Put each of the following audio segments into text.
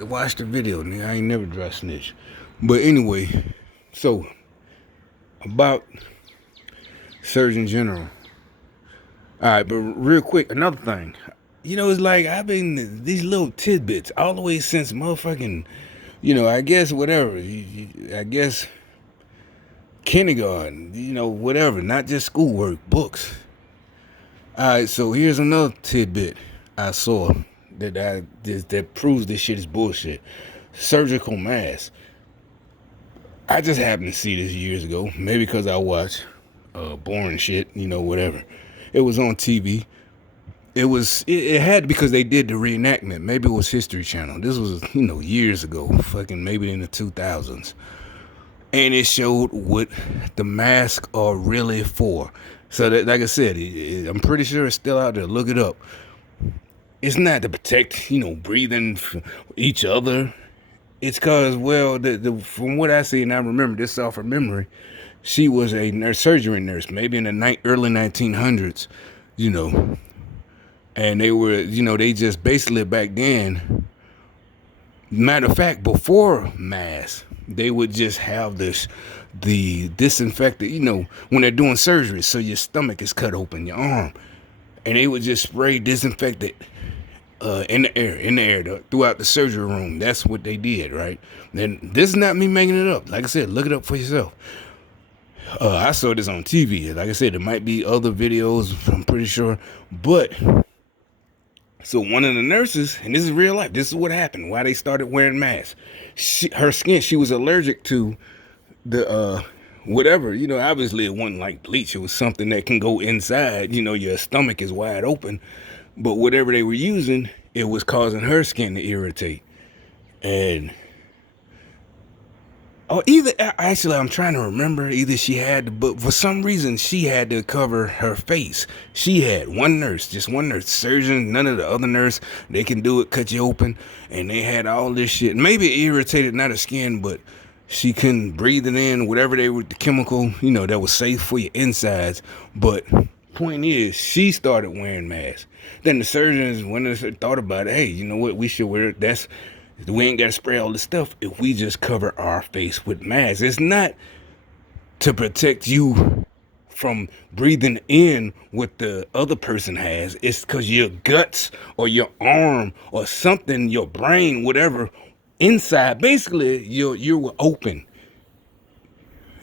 Watch the video, nigga. I ain't never dry snitch. But anyway, so about Surgeon General. All right, but real quick, another thing. It's like I've been these little tidbits all the way since motherfucking, I guess whatever. I guess kindergarten, whatever. Not just schoolwork, books. All right, so here's another tidbit I saw that proves this shit is bullshit. Surgical mask. I just happened to see this years ago, maybe because I watch boring shit, whatever. It was on TV. It had because they did the reenactment. Maybe it was History Channel. This was years ago, fucking maybe in the 2000s, and it showed what the masks are really for. So that, like I said, I'm pretty sure it's still out there. Look it up. It's not to protect, breathing for each other. It's cause, well, from what I see and I remember this off her memory, she was a surgery nurse, maybe in the early 1900s, and they were, they just basically back then. Matter of fact, before masks, they would just have the disinfectant, when they're doing surgery, so your stomach is cut open, your arm, and they would just spray disinfectant in the air throughout the surgery room. That's what they did, right? And this is not me making it up. Like I said, look it up for yourself. I saw this on TV. Like I said, there might be other videos, I'm pretty sure. But, so one of the nurses, and this is real life, this is what happened, why they started wearing masks. Her skin, she was allergic to the, whatever, obviously it wasn't like bleach. It was something that can go inside, your stomach is wide open. But whatever they were using, it was causing her skin to irritate. And either actually, I'm trying to remember. Either she had to, but for some reason she had to cover her face. She had just one nurse, surgeon, none of the other nurse. They can do it, cut you open, and they had all this shit. Maybe it irritated not her skin, but she couldn't breathe it in. Whatever they were, the chemical, that was safe for your insides. But point is, she started wearing masks. Then the surgeons, when they thought about it, hey, you know what? We should wear it. We ain't got to spray all this stuff if we just cover our face with masks. It's not to protect you from breathing in what the other person has. It's because your guts or your arm or something, your brain, whatever, inside, basically, you're open.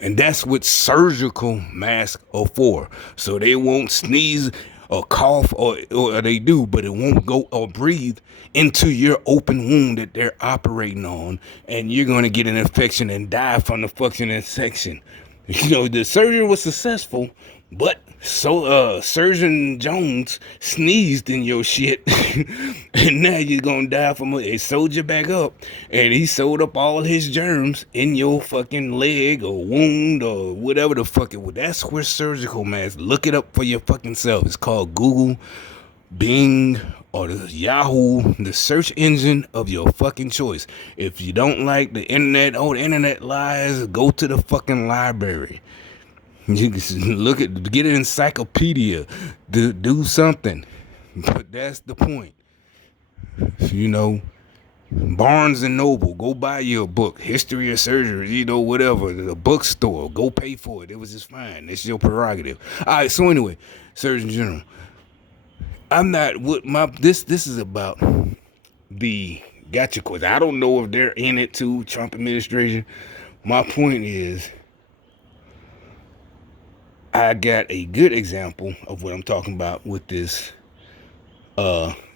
And that's what surgical masks are for. So they won't sneeze or cough or they do, but it won't go or breathe into your open wound that they're operating on. And you're going to get an infection and die from the fucking infection. The surgery was successful, but Surgeon Jones sneezed in your shit, and now you're gonna die from it. They sewed you back up, and he sewed up all his germs in your fucking leg or wound or whatever the fuck it was. That's where surgical masks. Look it up for your fucking self. It's called Google, Bing, or the Yahoo, the search engine of your fucking choice. If you don't like the internet, the internet lies, go to the fucking library. You can get an encyclopedia, do something. But that's the point. Barnes and Noble, go buy you a book, History of Surgery, whatever, the bookstore, go pay for it. It was just fine. It's your prerogative. All right, so anyway, Surgeon General. I'm not what this is about the gotcha quiz. I don't know if they're in it too, Trump administration. My point is, I got a good example of what I'm talking about with this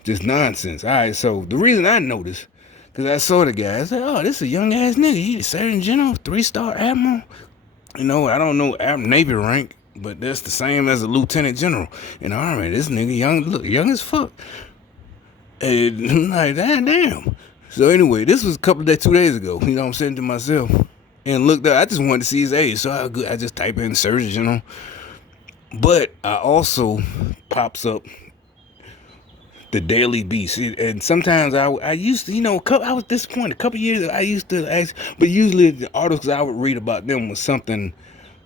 just nonsense. All right, so the reason I noticed, because I saw the guy, I said, oh, this is a young ass nigga. He the Surgeon General, 3-star admiral. I don't know Navy rank, but that's the same as a lieutenant general in the Army. This nigga young as fuck. And I'm like, damn. So anyway, this was a couple of days, 2 days ago. I'm saying to myself, and looked up. I just wanted to see his age, so I just type in Surgeon General. But I also pops up the Daily Beast, and sometimes I used to, I was disappointed. A couple of years I used to ask, but usually the articles I would read about them was something,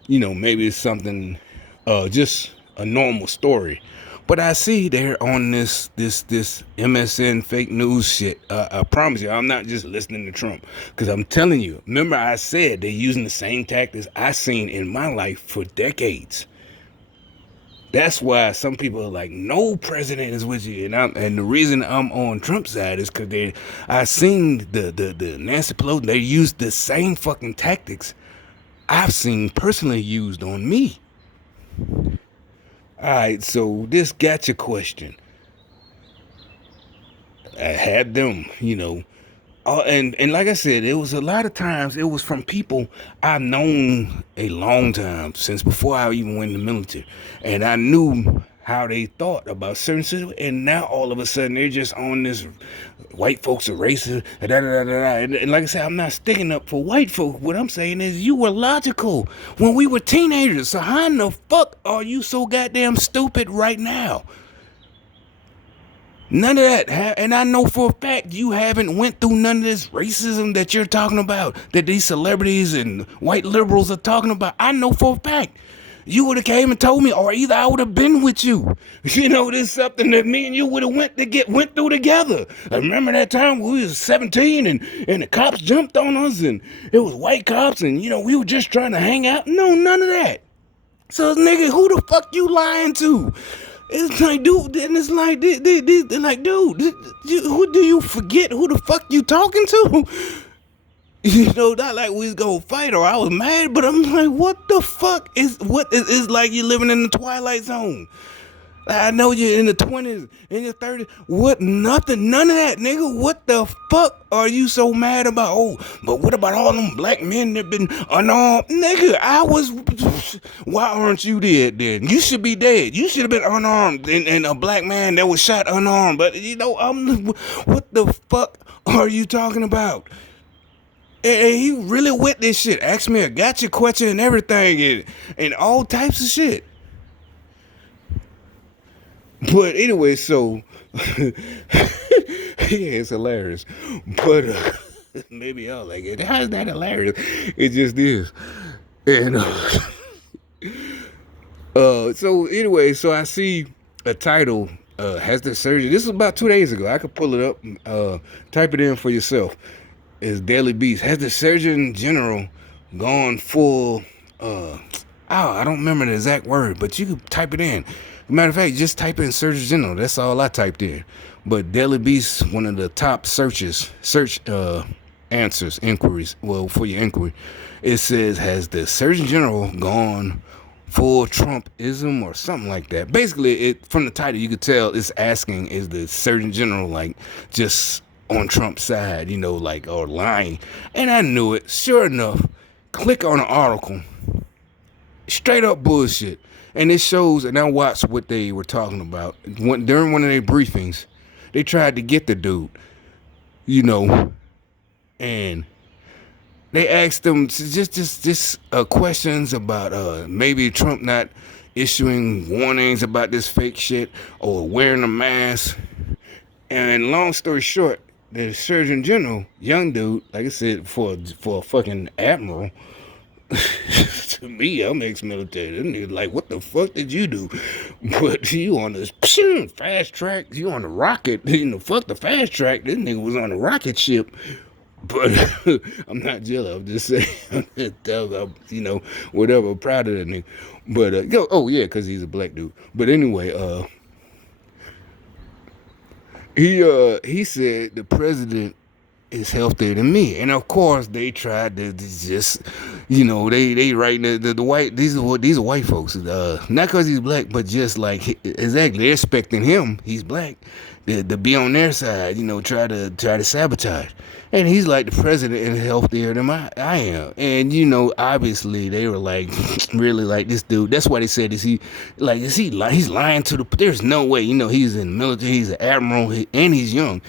maybe it's something, just a normal story. But I see they're on this MSN fake news shit. I promise you, I'm not just listening to Trump, because I'm telling you. Remember, I said they're using the same tactics I seen in my life for decades. That's why some people are like, no president is with you, and the reason I'm on Trump's side is because I seen the Nancy Pelosi. They used the same fucking tactics I've seen personally used on me. All right, so this gotcha question. I had them, and like I said, it was a lot of times it was from people I've known a long time, since before I even went in the military, and I knew how they thought about certain situations. And now all of a sudden they're just on this white folks are racist, and like I said, I'm not sticking up for white folk. What I'm saying is you were logical when we were teenagers. So how in the fuck are you so goddamn stupid right now? None of that. And I know for a fact you haven't went through none of this racism that you're talking about, that these celebrities and white liberals are talking about. I know for a fact. You would have came and told me, or either I would have been with you. This is something that me and you would have went through together. I remember that time when we was 17 and the cops jumped on us, and it was white cops, and we were just trying to hang out. No, none of that. So, nigga, who the fuck you lying to? It's like, dude, and it's like, dude, who do you forget who the fuck you talking to? Not like we was gonna fight or I was mad, but I'm like, what the fuck is like you living in the Twilight Zone. I know you're in the 20s, in your 30s. What? Nothing. None of that, nigga. What the fuck are you so mad about? Oh, but what about all them black men that been unarmed? Nigga, why aren't you dead then? You should be dead. You should have been unarmed and a black man that was shot unarmed. But, what the fuck are you talking about? And he really with this shit. Ask me a gotcha question and everything and all types of shit. But anyway, so yeah, it's hilarious. But maybe y'all like it. How's that hilarious? It just is. And so anyway, so I see a title. Has the surgery? This is about 2 days ago. I could pull it up. Type it in for yourself. It's Daily Beast. Has the Surgeon General gone full? I don't remember the exact word, but you could type it in. Matter of fact, just type in Surgeon General. That's all I typed in. But Daily Beast, one of the top search answers, inquiries. Well, for your inquiry, it says, has the Surgeon General gone full Trumpism or something like that? Basically, from the title, you could tell it's asking, is the Surgeon General like just on Trump's side, or lying? And I knew it. Sure enough, click on the article. Straight up bullshit. And it shows, and I watched what they were talking about. During one of their briefings, they tried to get the dude, and they asked them just questions about maybe Trump not issuing warnings about this fake shit or wearing a mask. And long story short, the Surgeon General, young dude, like I said, for a fucking admiral, to me, I'm ex-military. Them niggas like, what the fuck did you do? But you on this fast track, you on the rocket. Fuck the fast track. This nigga was on a rocket ship. But I'm not jealous. I'm just saying, whatever. I'm proud of that nigga. But because he's a black dude. But anyway, he said the president is healthier than me, and of course they tried to just, they writing the white. These are white folks, not because he's black, but just like exactly they're expecting him. He's black to be on their side, try to sabotage. And he's like, the president is healthier than I am. And, obviously they were like, really like this dude. That's why they said, he's lying to the, there's no way, he's in the military, he's an admiral, and he's young,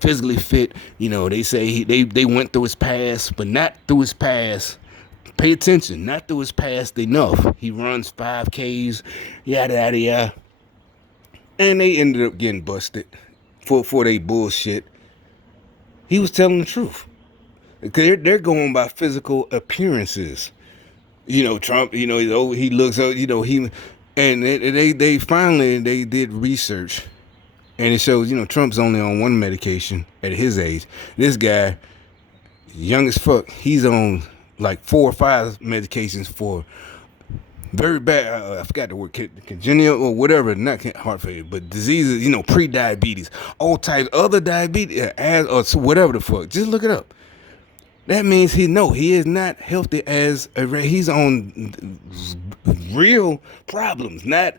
physically fit. They say they went through his past, but not through his past. Pay attention, not through his past enough. He runs 5Ks, yada, yada, yada. And they ended up getting busted for they bullshit. He was telling the truth. They're going by physical appearances. Trump, he looks, And they finally they did research, and it shows Trump's only on one medication at his age. This guy, young as fuck, he's on like 4 or 5 medications for very bad. I forgot the word, congenital or whatever, not heart failure, but diseases. Pre-diabetes, all types, other diabetes, as or whatever the fuck. Just look it up. That means he is not healthy as he's on real problems, not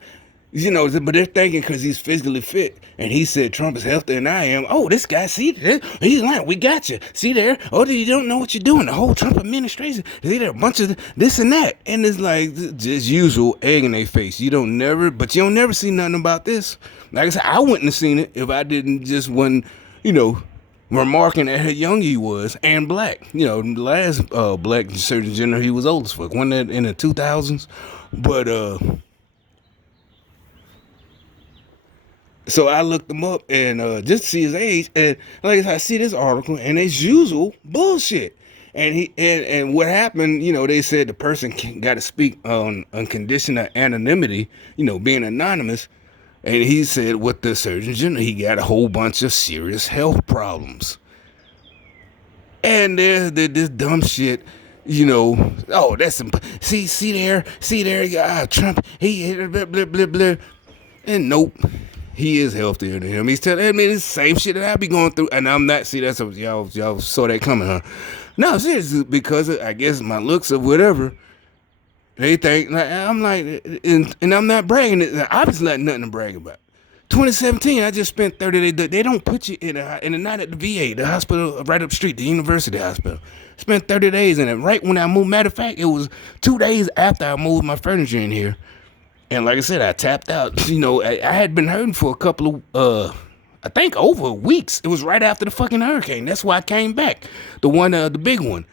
but they're thinking because he's physically fit and he said Trump is healthier than I am. Oh, this guy, see there, he's lying. We got you. See there. Oh, you don't know what you're doing. The whole Trump administration. See there, a bunch of this and that, and it's like just usual egg in their face. You don't never see nothing about this. Like I said, I wouldn't have seen it if I didn't just wasn't remarking at how young he was and black. The last black Surgeon General, he was old as fuck. Wasn't that in the 2000s? But so I looked him up and just to see his age, and like I see this article, and it's usual bullshit. And and what happened? They said the person got to speak on condition of anonymity, being anonymous. And he said with the Surgeon General, he got a whole bunch of serious health problems. And there's this dumb shit, oh, that's some, see there, Trump, he, blah, blah, blah, blah. And nope, he is healthier than him. He's telling me the same shit that I be going through. And I'm not, see, that's, y'all saw that coming, huh? No, seriously, because I guess my looks or whatever. They think I'm like, and I'm not bragging. I was not nothing to brag about. 2017, I just spent 30 days. They don't put you in the night at the VA, the hospital right up the street, the university hospital. Spent 30 days in it. Right when I moved. Matter of fact, it was 2 days after I moved my furniture in here. And like I said, I tapped out. I had been hurting for a couple of, I think over weeks. It was right after the fucking hurricane. That's why I came back. The big one.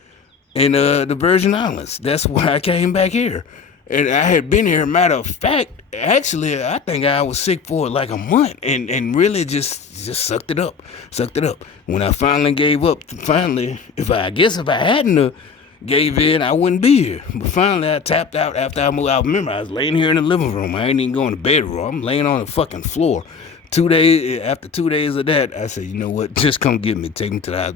In the Virgin Islands. That's why I came back here. And I had been here, matter of fact, actually, I think I was sick for like a month and really just sucked it up. When I finally gave up, if I hadn't gave in, I wouldn't be here. But finally, I tapped out after I moved out. Remember, I was laying here in the living room. I ain't even going to bedroom. I'm laying on the fucking floor. After 2 days of that, I said, you know what, just come get me. Take me to the house.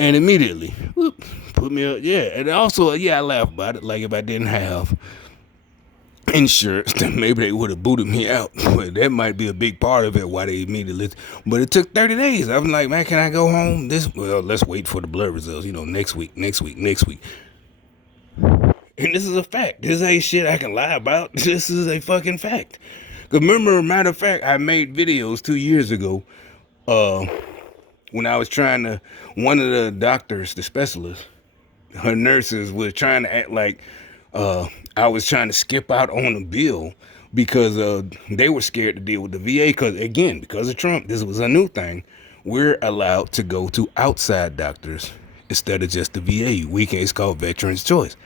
And immediately, whoop, put me up. Yeah, and also, I laugh about it. Like if I didn't have insurance, then maybe they would have booted me out. But that might be a big part of it. Why they immediately. But it took 30 days. I'm like, man, can I go home? Let's wait for the blood results. Next week. And this is a fact. This ain't shit I can lie about. This is a fucking fact. Cause remember, matter of fact, I made videos 2 years ago. When I was one of the doctors, the specialists, her nurses was trying to act like I was trying to skip out on a bill because they were scared to deal with the VA because of Trump, this was a new thing. We're allowed to go to outside doctors instead of just the VA. It's called Veterans Choice.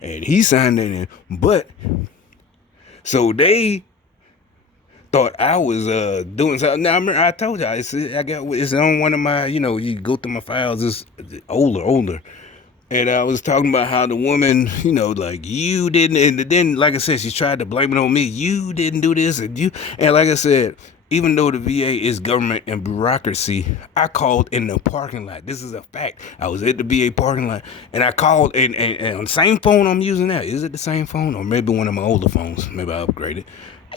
And he signed it in, but so they thought I was doing something. Now I told you it's on one of my, you go through my files. It's older, and I was talking about how the woman, like you didn't, and then like I said, she tried to blame it on me. You didn't do this, and like I said, even though the VA is government and bureaucracy, I called in the parking lot. This is a fact. I was at the VA parking lot, and I called, and on the same phone I'm using now. Is it the same phone, or maybe one of my older phones? Maybe I upgraded.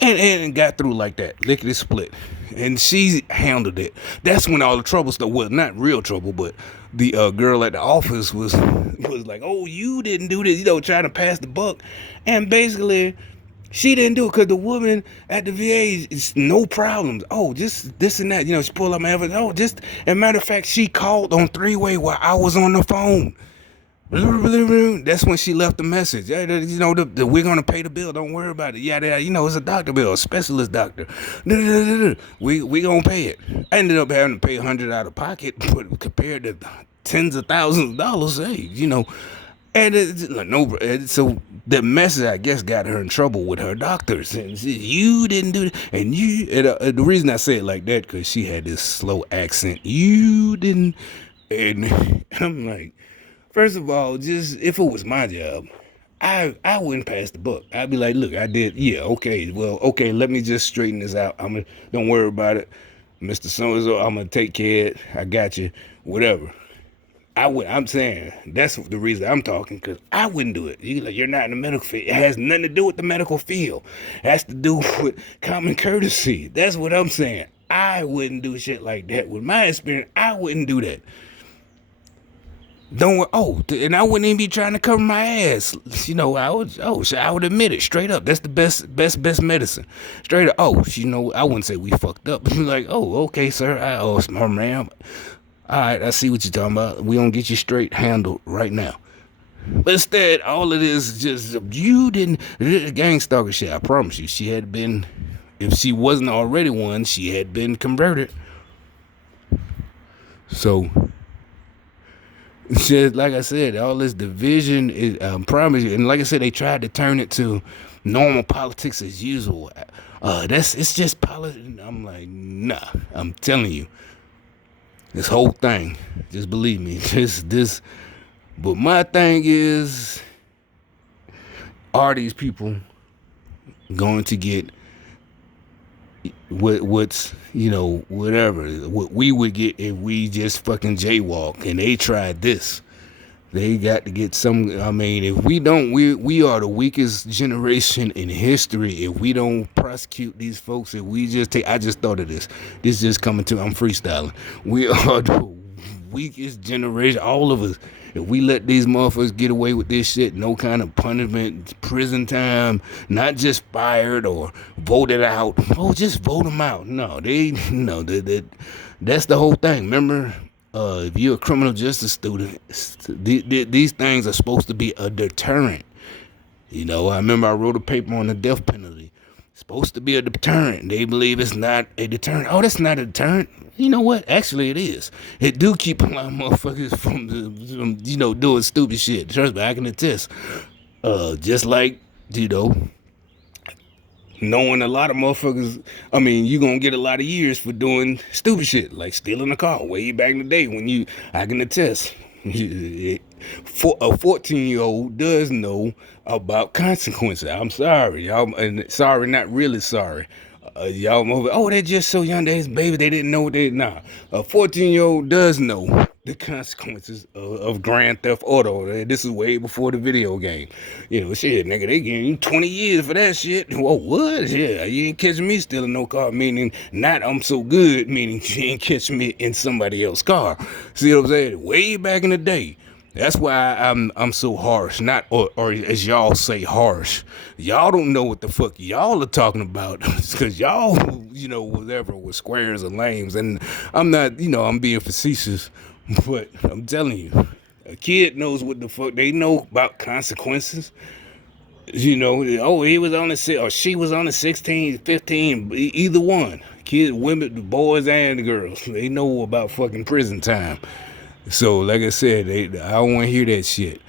And got through like that, lickety split, and she handled it. That's when all the trouble started. Well, not real trouble, but the girl at the office was like, "Oh, you didn't do this," trying to pass the buck, and basically, she didn't do it because the woman at the VA is no problems. Oh, just this and that. She pulled up my evidence. Oh, just as a matter of fact, she called on 3-way while I was on the phone. That's when she left the message. We're gonna pay the bill. Don't worry about it. It's a doctor bill, a specialist doctor. We gonna pay it. I ended up having to pay $100 out of pocket, but compared to tens of thousands of dollars, and so the message, I guess, got her in trouble with her doctors. And you didn't do it, and the reason I say it like that because she had this slow accent. You didn't, and I'm like. First of all, just if it was my job, I wouldn't pass the buck. I'd be like, look, I did, yeah, okay, well, okay, let me just straighten this out. Don't worry about it, Mr. So-and-so, I'm gonna take care of it. I got you, whatever. I'm saying that's the reason I'm talking, because I wouldn't do it. You're not in the medical field. It has nothing to do with the medical field. It has to do with common courtesy. That's what I'm saying. I wouldn't do shit like that. With my experience, I wouldn't do that. Don't worry. Oh, and I wouldn't even be trying to cover my ass. I would. Oh, so I would admit it straight up. That's the best medicine. Straight up. Oh, I wouldn't say we fucked up. Like, oh, okay, sir. Smart ma'am. All right, I see what you're talking about. We gonna get you straight handled right now. But instead, all of this is just you didn't gang stalker shit. I promise you, she had been. If she wasn't already one, she had been converted. So just like I said, all this division is, I promise you, and like I said, they tried to turn it to normal politics as usual. It's just politics. I'm like, nah. I'm telling you, this whole thing, just believe me, this. But my thing is, are these people going to get what's whatever what we would get if we just fucking jaywalk? And they tried this. They got to get some. I mean, if we don't, we are the weakest generation in history. If we don't prosecute these folks, if we just take, I just thought of this. This just coming to. I'm freestyling. We are the weakest generation. All of us. If we let these motherfuckers get away with this shit, no kind of punishment, prison time, not just fired or voted out. Oh, just vote them out. No, that's the whole thing. Remember, if you're a criminal justice student, these things are supposed to be a deterrent. I remember I wrote a paper on the death penalty. It's supposed to be a deterrent. They believe it's not a deterrent. Oh, that's not a deterrent. You know what? Actually, it is. It do keep a lot of motherfuckers from doing stupid shit. Trust me, I can attest. Just like, knowing a lot of motherfuckers, I mean, you gonna get a lot of years for doing stupid shit, like stealing a car way back in the day I can attest. For a 14-year-old does know about consequences. I'm sorry, y'all, and sorry, not really sorry. Y'all over, oh, they're just so young, they's baby, they didn't know nah. A 14-year-old does know the consequences of Grand Theft Auto. This is way before the video game. Shit, nigga, they giving you 20 years for that shit. Whoa, what? Yeah, you ain't catching me stealing no car, meaning not I'm so good, meaning you ain't catching me in somebody else's car. See what I'm saying? Way back in the day. That's why I'm so harsh, not or as y'all say harsh. Y'all don't know what the fuck y'all are talking about, because y'all whatever with squares and lames, and I'm not I'm being facetious, but I'm telling you, a kid knows what the fuck they know about consequences. Oh, he was on the or she was on the 16, 15, either one. Kids, women, the boys and the girls, they know about fucking prison time. So, like I said, I don't want to hear that shit.